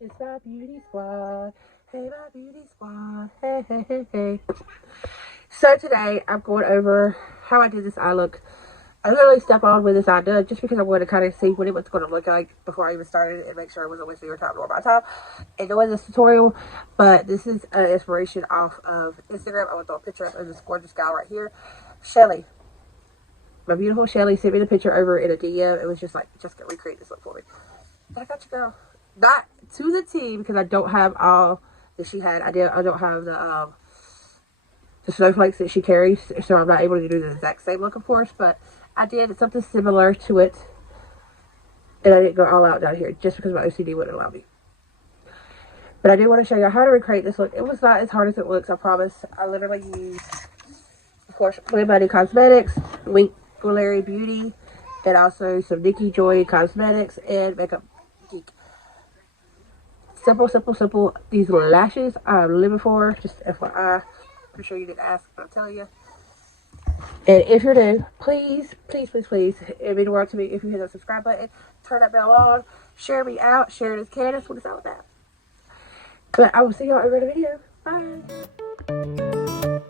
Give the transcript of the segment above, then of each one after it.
It's my beauty squad. Hey, my beauty squad. Hey, hey, hey, hey. So today I'm going over how I did this eye look. I literally stepped on with this eye done just because I wanted to kind of see what it was going to look like before I even started and make sure it wasn't wasting your time nor my time and doing this tutorial. But this is an inspiration off of Instagram. I want to throw a picture up of this gorgeous gal right here. Shelly, my beautiful Shelly, sent me the picture over in a DM. It was just like, just gonna recreate this look for me. I got you, girl. Not to the T because I don't have all that she had. I don't have the snowflakes that she carries, so I'm not able to do the exact same look, of course. But I did something similar to it, and I didn't go all out down here just because my OCD wouldn't allow me. But I do want to show you how to recreate this look. It was not as hard as it looks, I promise. I literally used, of course, Glam Cosmetics, WINKLERRYBEAUTY, and also some Nikki Joy Cosmetics and Makeup Geek. Simple, simple, simple. These lashes I'm living for. Just FYI. I'm sure you didn't ask, but I'll tell you. And if you're new, please, please, please, please, it means the world to me if you hit the subscribe button, turn that bell on, share me out, share this Candace, what it's all about. But I will see y'all over in the video. Bye.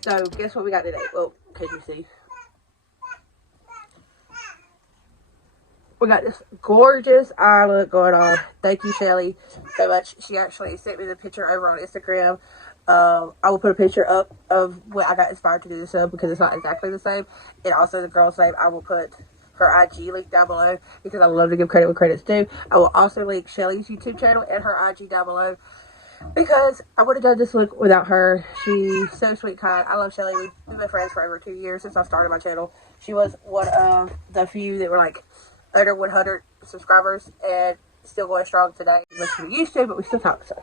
So, guess what we got today? Well, can you see? We got this gorgeous eye look going on. Thank you, Shelly, so much. She actually sent me the picture over on Instagram. I will put a picture up of what I got inspired to do this of because it's not exactly the same. And also the girl's name, I will put her IG link down below because I love to give credit where credit's due. I will also link Shelly's YouTube channel and her IG down below because I would have done this look without her. She's so sweet, kind. I love Shelly. We've been friends for over 2 years since I started my channel. She was one of the few that were like under 100 subscribers and still going strong today. Much we used to, but we still talk, so.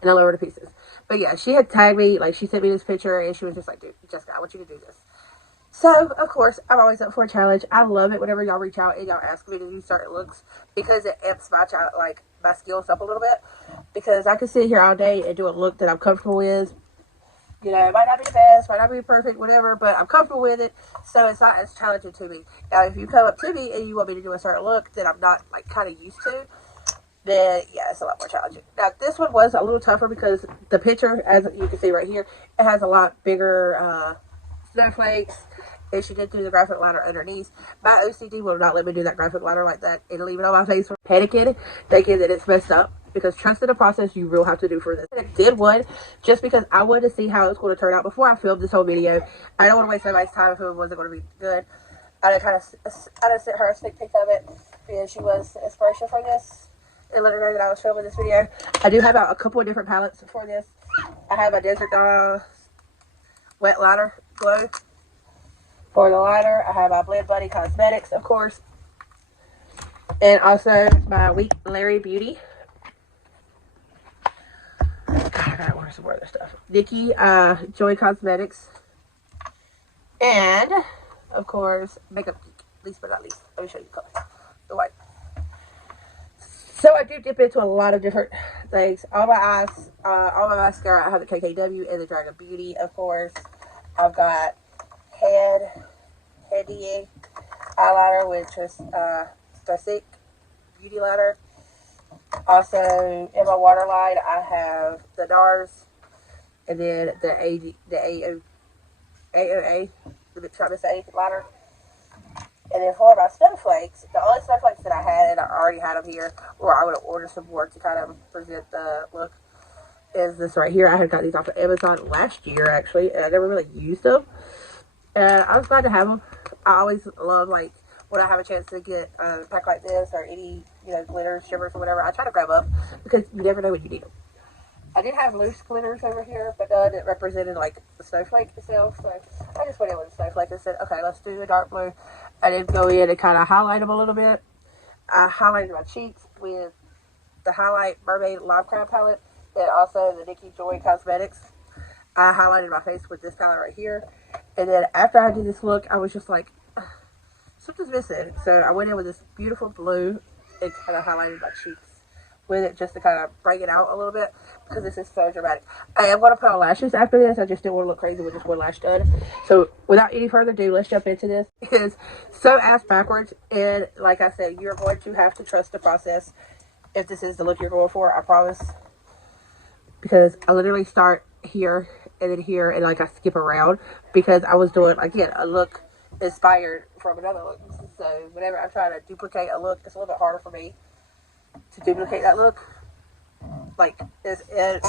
And I love her to pieces. But yeah, she had tagged me, like she sent me this picture and she was just like, dude, Jessica, I want you to do this. So, of course, I'm always up for a challenge. I love it whenever y'all reach out and y'all ask me to do certain looks because it amps my skills up a little bit. Because I can sit here all day and do a look that I'm comfortable with. You know, it might not be the best, might not be perfect, whatever, but I'm comfortable with it, so it's not as challenging to me. Now, if you come up to me and you want me to do a certain look that I'm not, like, kind of used to, then, yeah, it's a lot more challenging. Now, this one was a little tougher because the picture, as you can see right here, it has a lot bigger snowflakes, and she did do the graphic liner underneath. My OCD will not let me do that graphic liner like that and leave it on my face. Panicking, thinking that it's messed up. Because trust in the process you will have to do for this. I did one just because I wanted to see how it's going to turn out before I filmed this whole video. I don't want to waste anybody's time if it wasn't going to be good. I just sent her a sneak peek of it because she was the inspiration for this and let her know that I was filming this video. I do have a couple of different palettes for this. I have my Desert Doll Wet Liner Glow for the liner. I have my Blend Buddy Cosmetics, of course. And also my WINKLERRYBEAUTY. I gotta order some more other stuff. Nikki Joy Cosmetics. And, of course, Makeup Geek. Least but not least. Let me show you the color. The white. So I do dip into a lot of different things. All my eyes, all my mascara, I have the KKW and the Dragon Beauty, of course. I've got Heady eyeliner, which is Snowflake Beauty Liner. Also, in my waterline, I have the NARS, and then the AOA, the Vitamin A liner. And then for my snowflakes, the only snowflakes that I had, and I already had them here, or I would have ordered some more to kind of present the look, is this right here. I had got these off of Amazon last year, actually, and I never really used them. And I was glad to have them. I always love, like, when I have a chance to get a pack like this or any, you know, glitters, shimmers, or whatever, I try to grab up because you never know when you need them. I did have loose glitters over here, but none that represented, like, the snowflake itself. So I just went in with the snowflake and said, okay, let's do a dark blue. I did go in and kind of highlight them a little bit. I highlighted my cheeks with the Highlight Mermaid Lime Crown palette and also the Nikki Joy Cosmetics. I highlighted my face with this palette right here. And then after I did this look, I was just like, something's missing. So I went in with this beautiful blue and kind of highlighted my cheeks with it just to kind of bring it out a little bit because this is so dramatic. I am going to put on lashes after this. I just didn't want to look crazy with just one lash done. So without any further ado, let's jump into this. It is so ass backwards, and like I said, you're going to have to trust the process if this is the look you're going for. I promise, because I literally start here and then here and like I skip around because I was doing, again, a look inspired from another look. So whenever I try to duplicate a look, it's a little bit harder for me to duplicate that look like this in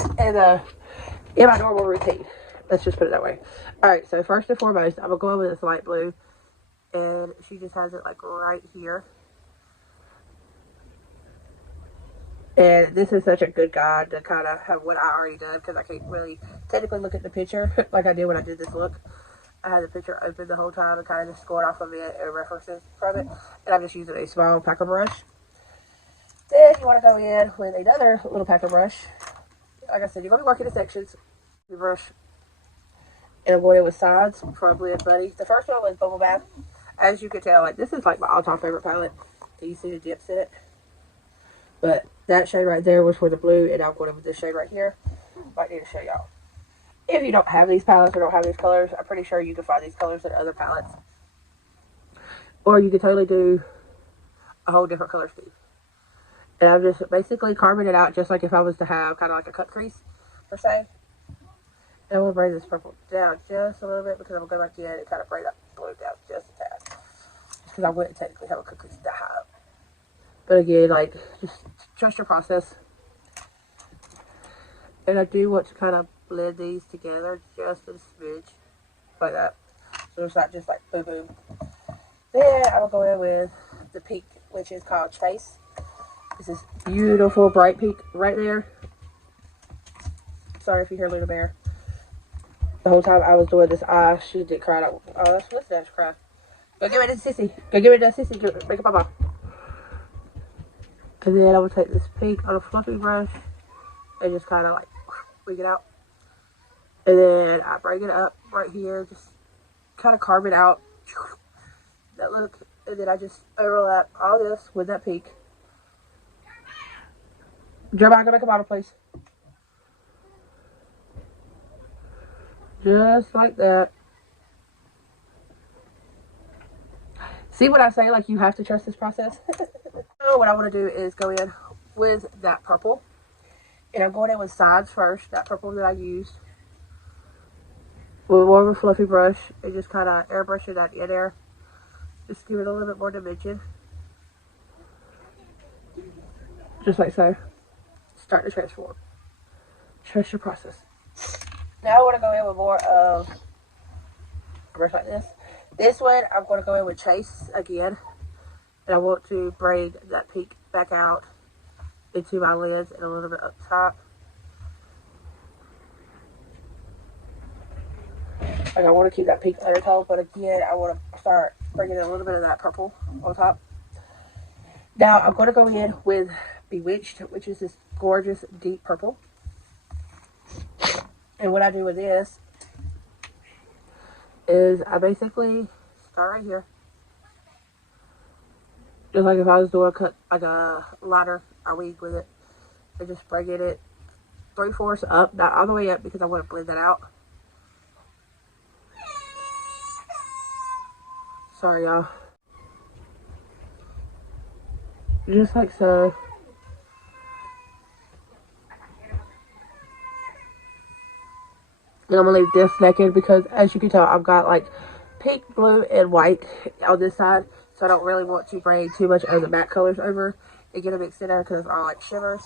my normal routine. Let's just put it that way. Alright, so first and foremost, I'm gonna go in with this light blue, and she just has it like right here. And this is such a good guide to kind of have what I already done, because I can't really technically look at the picture like I did when I did this look. I had the picture open the whole time and kind of just going off of it and references from it. And I'm just using a small packer brush. Then you want to go in with another little packer brush. Like I said, you're going to be working in sections. Your brush. And I'm going in with sides from Blend Buddy. The first one was Bubble Bath. As you can tell, like, this is like my all-time favorite palette. Do you see the dips in it? But that shade right there was for the blue, and I'm going in with this shade right here. Might need to show y'all. If you don't have these palettes or don't have these colors, I'm pretty sure you can find these colors in other palettes. Or you could totally do a whole different color scheme. And I'm just basically carving it out just like if I was to have kind of like a cut crease, per se. And I'm going to bring this purple down just a little bit because I'm going to go back in and kind of bring that blue down just a tad. Because I wouldn't technically have a cut crease that high up. But again, like, just trust your process. And I do want to kind of blend these together just a smidge. Like that. So it's not just like boom boom. Then I will go in with the pink, which is called Chase. This is beautiful bright pink right there. Sorry if you hear Luna Bear. The whole time I was doing this eye, she did cry out. Oh, that's that cry. Go give it to Sissy. Go give it to Sissy. Make it papa. And then I will take this pink on a fluffy brush and just kind of like wig it out. And then I bring it up right here, just kind of carve it out. That look. And then I just overlap all this with that pink. Jeremiah, go make a bottle, please. Just like that. See what I say? Like, you have to trust this process. So what I want to do is go in with that purple. And I'm going in with sides first. That purple that I used. With more of a fluffy brush. And just kind of airbrushing that in there. Just give it a little bit more dimension. Just like so. Start to transform. Trust your process. Now I want to go in with more of a brush like this. This one, I'm going to go in with Chase again. And I want to bring that pink back out into my lids and a little bit up top. Like, I want to keep that pink undertone, but again, I want to start bringing a little bit of that purple on top. Now, I'm going to go in with Bewitched, which is this gorgeous deep purple. And what I do with this is I basically start right here. Just like if I was doing a cut, like a liner, a wig with it. And just bringing it 3/4 up, not all the way up because I want to blend that out. Sorry, y'all. Just like so. And I'm going to leave this naked because, as you can tell, I've got like pink, blue, and white on this side. So I don't really want to bring too much of the matte colors over and get them mixed in there because it's all like shimmers.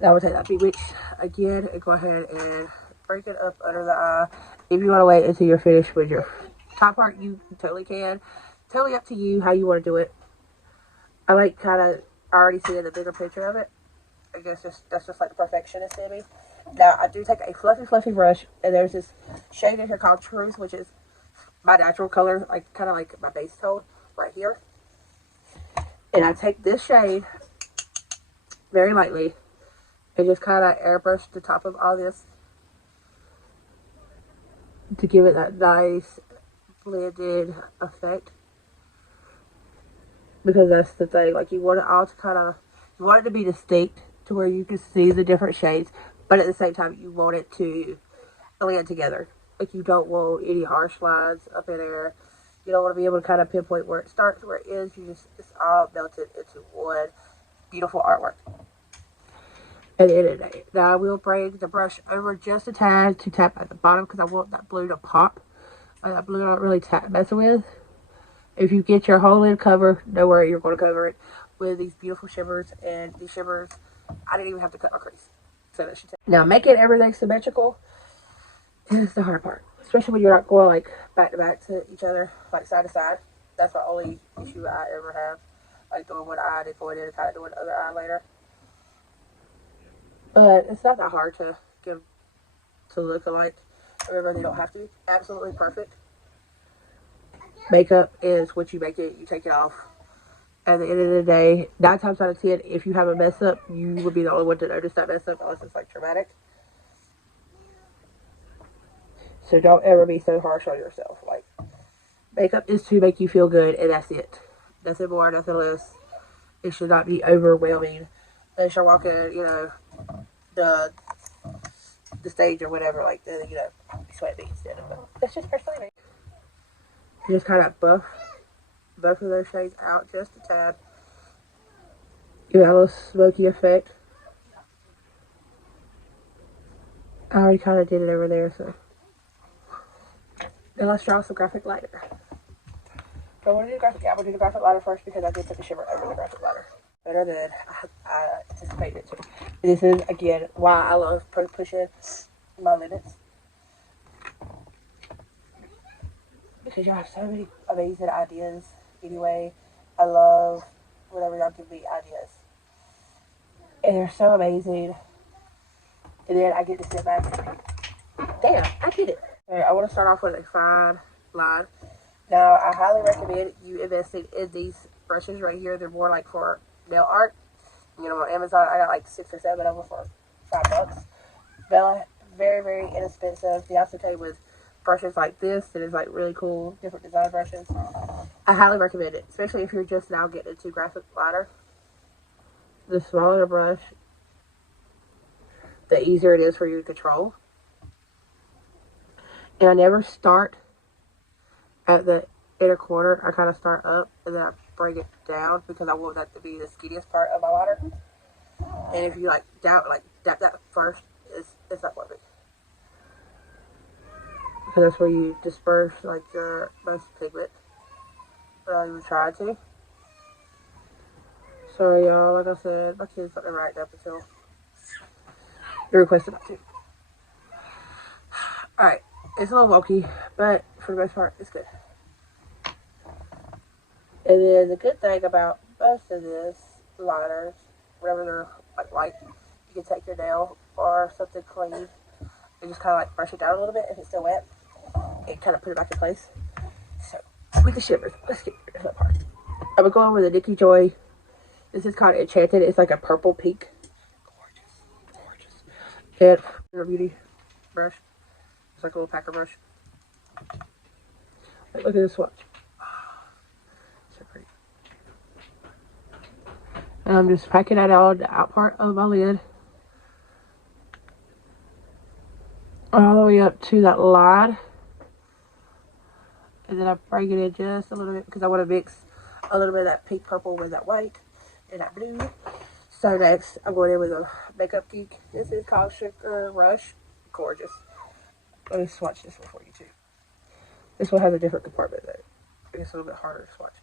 Now we'll take that Bewitched again and go ahead and break it up under the eye. If you want to wait until you're finished with your top part, you totally can. Totally up to you how you want to do it. I like kind of already seeing the bigger picture of it. I guess that's just like the perfectionist in me. Now, I do take a fluffy brush, and there's this shade in here called Truth, which is my natural color, like kind of like my base tone right here. And I take this shade very lightly and just kind of airbrush the top of all this to give it that nice blended effect. Because that's the thing, like, you want it all to kind of, you You want it to be distinct to where you can see the different shades, but at the same time, you want it to blend together. Like, you don't want any harsh lines up in there. You don't want to be able to kind of pinpoint where it starts, where it ends. You just, it's all melted into one beautiful artwork. At the end of the day, now I will bring the brush over just a tad to tap at the bottom because I want that blue to pop. That blue I don't really messing with. If you get your whole lid cover, know where you're going to cover it with these beautiful shimmers. And these shimmers, I didn't even have to cut my crease. So that should take. Now, making everything symmetrical is the hard part, especially when you're not going like back to back to each other, like side to side. That's the only issue I ever have, like doing one eye, then going in and kind of doing the other eye later. But it's not that hard to get them to look alike. Remember, they don't have to be absolutely perfect. Makeup is what you make it, you take it off. At the end of the day, 9 times out of 10, if you have a mess up, you would be the only one to notice that mess up unless it's like dramatic. So don't ever be so harsh on yourself. Like, makeup is to make you feel good, and that's it. Nothing more, nothing less. It should not be overwhelming. Unless you're walking, you know, the stage or whatever, like, you know, sweat beads. That's just personally me. Just kind of buff both of those shades out just a tad. Give it a little smoky effect. I already kind of did it over there, so. Then let's draw some graphic liner. So I'm going to do the graphic, I'm going to do the graphic liner first because I did put the shimmer over the graphic liner. Better than I anticipated it to. This is, again, why I love pushing my limits. Because y'all have so many amazing ideas. Anyway, I love whenever y'all give me ideas. And they're so amazing. And then I get to sit back and damn, I did it. All right, I want to start off with a fine line. Now, I highly recommend you investing in these brushes right here. They're more like for nail art. You know, on Amazon, I got like 6 or 7 of them for $5. Very, very inexpensive. They also came with brushes like this that is like really cool, different design brushes. I highly recommend it, especially if you're just now getting into graphic liner. The smaller the brush, the easier it is for you to control. And I never start at the inner corner. I kind of start up and then I bring it down because I want that to be the skinniest part of my liner. And if you like dab that first, it's not perfect. Because that's where you disperse like your most pigment. But I even tried to. Sorry y'all, like I said, my kids got me right up until they requested not to. Alright, it's a little wonky, but for the most part, it's good. And then the good thing about most of this liners, whenever they're like white, you can take your nail or something clean and just kind of like brush it down a little bit if it's still wet and kind of put it back in place. So, with the shimmers, let's get rid of that part. I'm going with a Nikki Joy. This is called Enchanted. It's like a purple pink. Gorgeous, gorgeous. And a beauty brush. It's like a little packer brush. Like, look at this swatch. So pretty. And I'm just packing that on the out part of my lid. All the way up to that line. And then I bring it in just a little bit because I want to mix a little bit of that pink purple with that white and that blue. So next, I'm going in with a Makeup Geek. This is called Sugar Rush. Gorgeous. Let me swatch this one for you too. This one has a different compartment though. It's a little bit harder to swatch.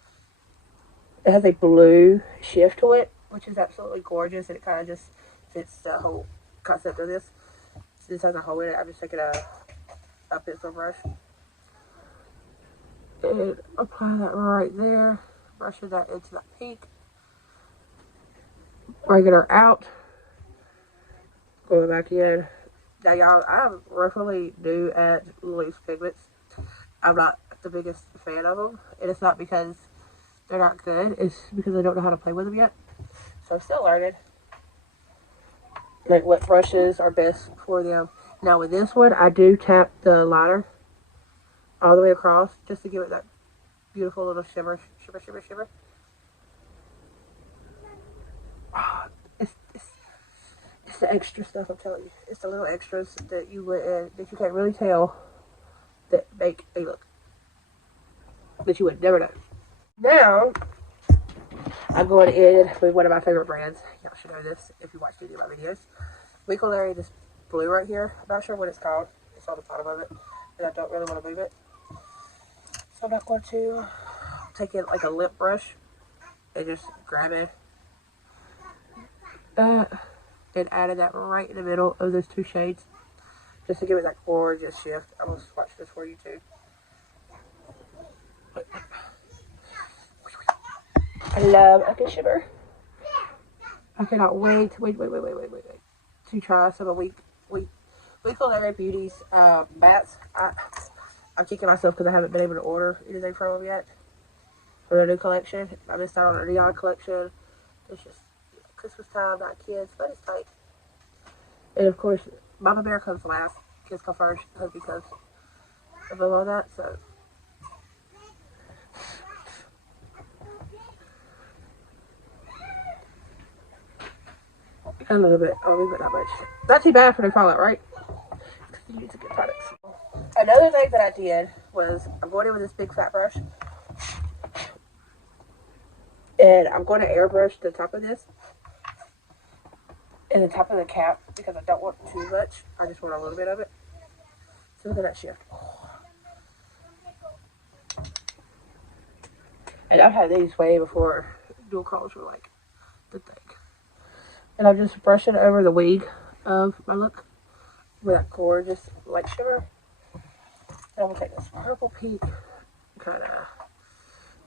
It has a blue shift to it, which is absolutely gorgeous, and it kind of just fits the whole concept of this. So this has a hole in it. I'm just taking a pencil brush and apply that right there. Brushing that into that pink. Bringing her out. Going back in. Now y'all, I'm roughly new at loose pigments. I'm not the biggest fan of them. And it's not because they're not good. It's because I don't know how to play with them yet. So I'm still learning. Like what brushes are best for them. Now with this one, I do tap the liner all the way across just to give it that beautiful little shimmer, shimmer, shimmer, shimmer. the extra stuff, I'm telling you. It's the little extras that that you can't really tell that make a look. That you would never know. Now, I'm going in with one of my favorite brands. Y'all should know this if you watch any of my videos. WINKLERRY, this blue right here. I'm not sure what it's called. It's on the bottom of it. And I don't really want to move it. So I'm not going to take it like a lip brush and just grab it. And added that right in the middle of those two shades. Just to give it that gorgeous shift. I'm going to swatch this for you too. I love a good shimmer. I cannot wait to try some of WINKLERRY Beauty's mattes. I'm kicking myself because I haven't been able to order anything from them yet. For their new collection. I missed out on their neon collection. It's just Christmas time, not kids, but it's tight. And of course, Mama Bear comes last. Kids come first because of all that, so. A little bit, but not much. Not too bad for the fallout, right? Continue to get products. Another thing that I did was I'm going in with this big fat brush, and I'm going to airbrush the top of this and the top of the cap because I don't want too much. I just want a little bit of it. So look at that shift. And I've had these way before dual colors were like the thing. And I'm just brushing over the wig of my look with that gorgeous light shimmer. And I'm going to take this purple pink kind of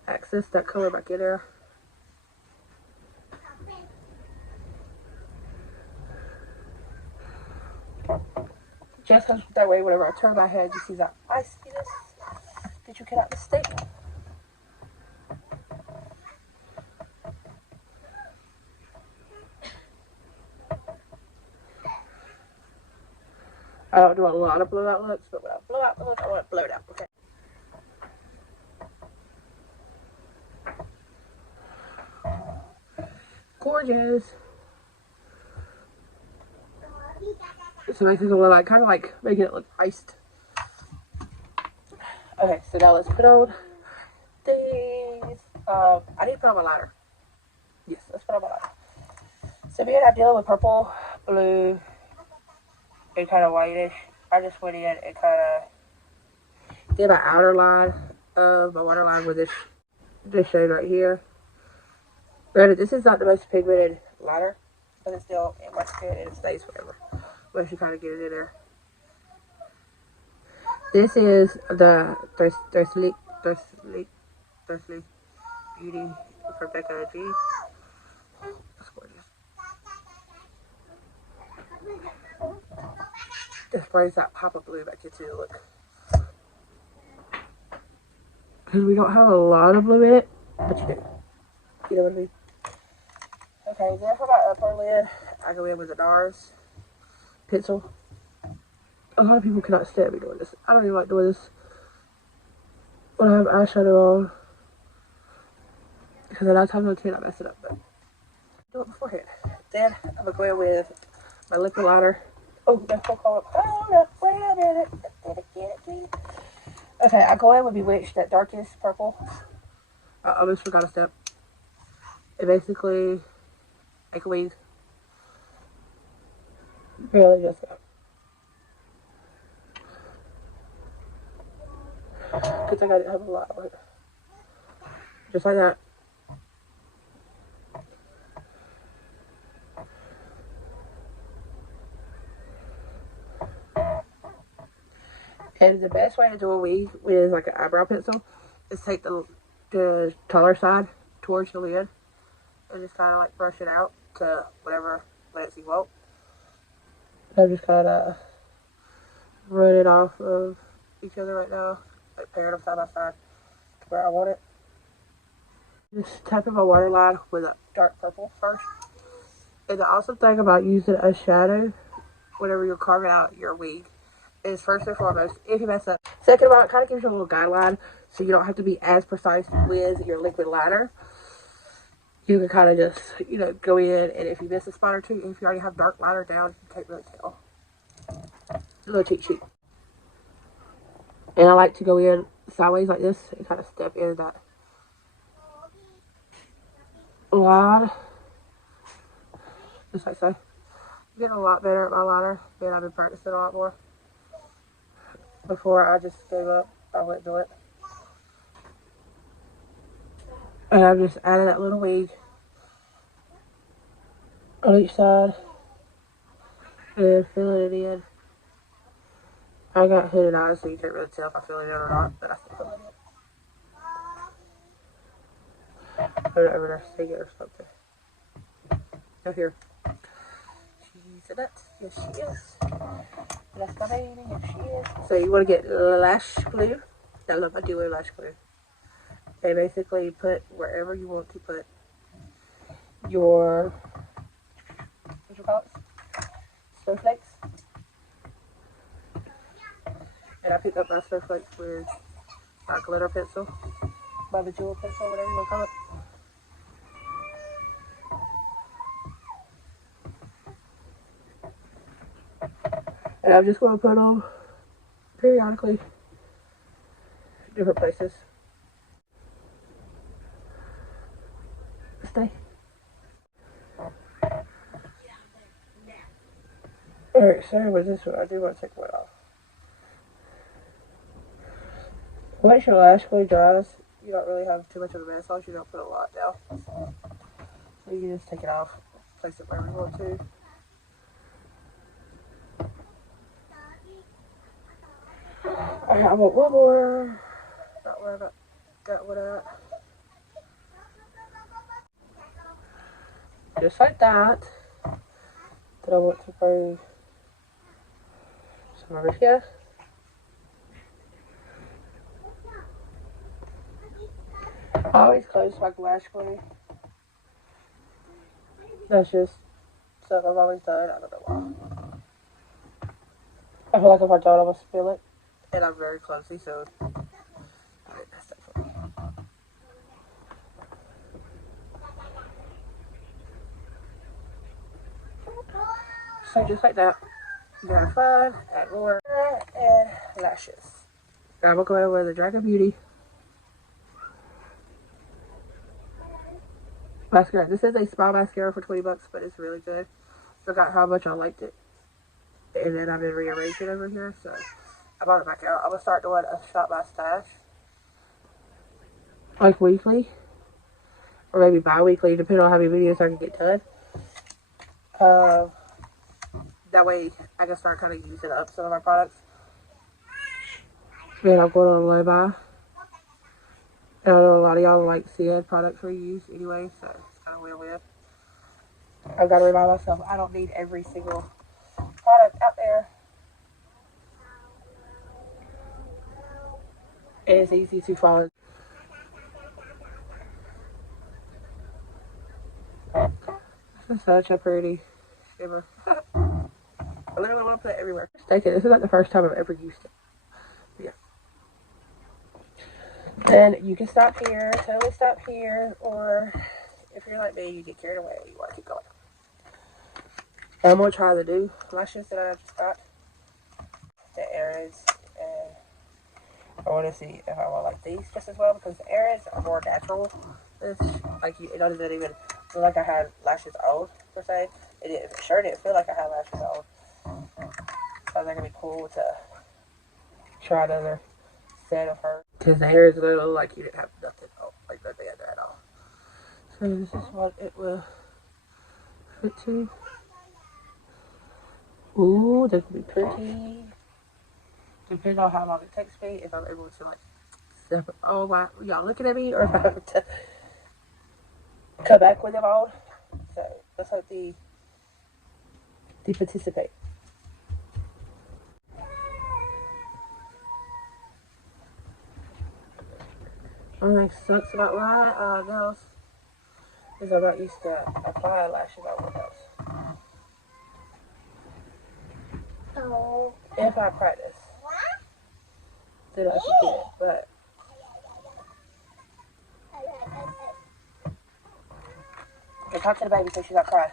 access that color back in there. Just that way, whenever I turn my head, you see that iciness that you cannot mistake. I don't do a lot of blowout looks, but when I blow out the look, I want to blow it out, okay? Gorgeous. So makes it look like, kind of like making it look iced. Okay, so now let's put on these. I need to put on my liner. Yes, let's put on my liner. So being I'm dealing with purple, blue, and kind of whitish, I just went in and kind of did my outer line of my waterline with this shade right here. Granted, this is not the most pigmented liner, but it's still, it works good and it stays forever. Once you kind of get it in there. This is the Snowflake Beauty from Becca G. That's gorgeous. Just brings that pop of blue back into the look. Because we don't have a lot of blue in it, but you do. You know what I mean? Okay, then for my upper lid, I go in with the NARS pencil. A lot of people cannot stand me doing this. I don't even like doing this when I have eyeshadow on. Because a lot of times I tend to mess it up, but do it beforehand. Then I'm going to go in with my liquid liner. Oh, that's so cold. Hold up, wait a minute. Get it, please. Okay, I go in with Bewitched, that darkest purple. I almost forgot a step. It basically make a wig. Really just go. Good thing I didn't have a lot of it. Just like that. And the best way to do a wig with like an eyebrow pencil is take the taller side towards the lid and just kind of like brush it out to whatever length you want. I'm just kind of run it off of each other right now, like pairing them side by side to where I want it. Just tapping my waterline with a dark purple first. And the awesome thing about using a shadow whenever you're carving out your wig is first and foremost, if you mess up. Second of all, it kind of gives you a little guideline so you don't have to be as precise with your liquid liner. you can kind of just, you know, go in, and if you miss a spot or two, if you already have dark liner down, you can't really tell. A little cheat sheet. And I like to go in sideways like this and kind of step in that line, just like so. I'm getting a lot better at my liner, and I've been practicing a lot more. Before, I just gave up. I wouldn't do it. And I'm just adding that little wig on each side and filling it in. I got hooded eyes, so you can't really tell if I fill it in or not, but I still fill it in. Put it over there, so you get her something. Go here. She's a nut. Yes, she is. That's my baby. Yes, she is. So you want to get lash glue. I love my duo lash glue. And basically put wherever you want to put your, what you call it? Snowflakes. And I picked up my snowflakes with my glitter pencil, my jewel pencil, whatever you want to call it. And I'm just going to put them periodically, different places. Stay. Alright, so with this one, I do want to take one off. Once your lash glue dries, you don't really have too much of a mess on, you don't put a lot down. So you can just take it off, place it wherever you want to. Alright, I want one more. Not where I got one at. Just like that. Then I want to bring some over here. I always close my lash glue. That's just something I've always done. I don't know why. I feel like if I don't, I'm going to spill it. And I'm very clumsy, so that's that for me. So just like that. Verify, add more, and lashes. Now I'm going to go in with the Dragon Beauty mascara. This is a small mascara for 20 bucks, but it's really good. Forgot how much I liked it. And then I've been rearranging over here, so I brought it back out. I'm going to start doing a shot by stash. Like weekly. Or maybe bi-weekly, depending on how many videos I can get done. That way I can start kind of using up some of my products. And I'm going on a low buy. I know a lot of y'all like seeing products reused anyway, so it's kind of weird. I've got to remind myself I don't need every single product out there. And it's easy to fall. This is such a pretty shimmer. I literally want to put it everywhere. This is like the first time I've ever used it. Yeah. And you can stop here, totally stop here, or if you're like me, you get carried away, you want to keep going. I'm going to try the new lashes that I just got. The Aries, and I want to see if I want like these just as well, because the Aries are more natural. It's like it doesn't even feel like I had lashes on, per se. It sure didn't feel like I had lashes on. So I think it'd be cool to try another set of her. Because the hair is a little like you didn't have nothing on, like nothing under at all. So this is what it will fit to. Ooh, this will be pretty. Depending on how long it takes me, if I'm able to like separate. Oh wow, y'all looking at me, or if I have to come back with them on. So let's hope they participate. One thing sucks about my nails is I'm not used to applying lashes on my nails. So if I practice, then I can get it. But talk to the baby so she's not crying.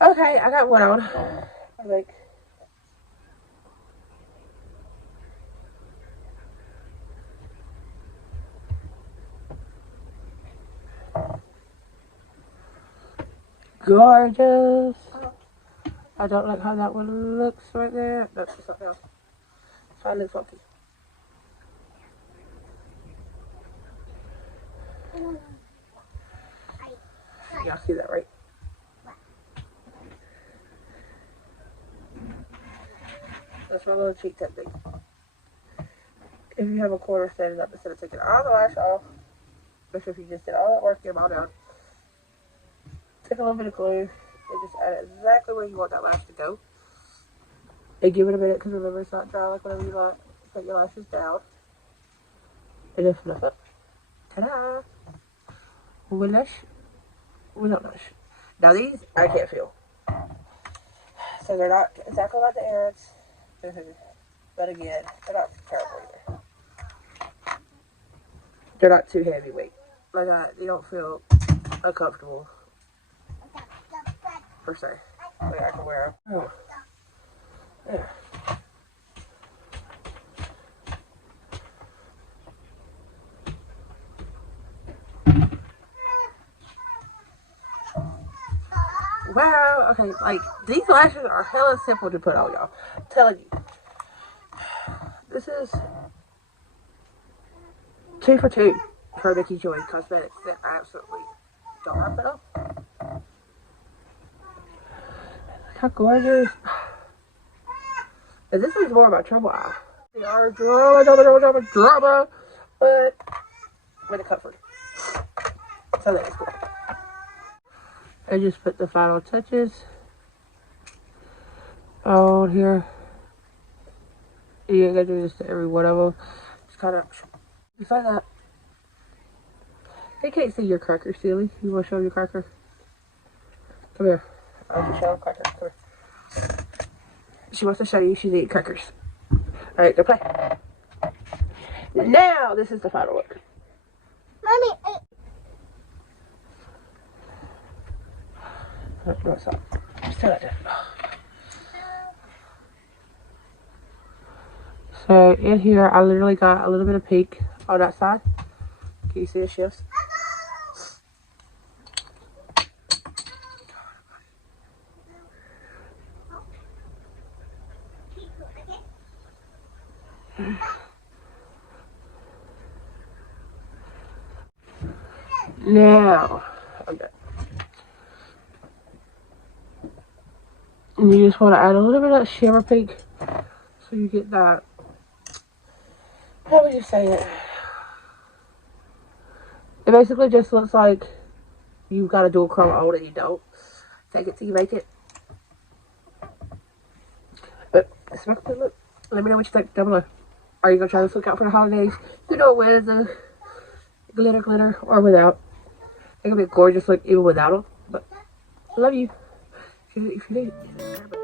Okay, I got one on. I think. Gorgeous. I don't like how that one looks right there. That's just something else. So it looks funky. Y'all see that, right? That's my little cheek technique. If you have a quarter, stand it up instead of taking all the lash off. Especially if you just did all that work, get them all down. Take a little bit of glue and just add it exactly where you want that lash to go. And give it a minute because remember it's not dry like whenever you like put your lashes down. And just fluff up. Ta-da! One lash. Without lash. Now these I can't feel. So they're not exactly like the Arabs. But again, they're not terrible either. They're not too heavyweight. Like they don't feel uncomfortable. Per se. Like I can wear them. Oh. Yeah. Wow, okay, like these lashes are hella simple to put on, y'all. I'm telling you. This is 2 for 2 for Mickey Joy Cosmetics that I absolutely don't have to know. How gorgeous. And this is more about trouble eye. They are drama, but with a comfort. So that is cool. I just put the final touches on here. You ain't gotta do this to every one of them. Just kind of, you find that they can't see your cracker, silly. You want to show them your cracker? Come here. I'll just show them cracker. Come here. She wants to show you she's eating crackers. Alright, go play. Now, this is the final look. Mommy, No, it's not. Just tell it to. So, in here, I literally got a little bit of pink on that side. Can you see the shifts? Now, okay. And you just want to add a little bit of that shimmer pink so you get that, how would you say it? It basically just looks like you've got a dual chroma on and you don't. Take it till you make it. But it's not good look. Let me know what you think down below. Are you going to try this look out for the holidays? You know, with the glitter or without. It's going to be a gorgeous look even without them. But I love you. If you need it.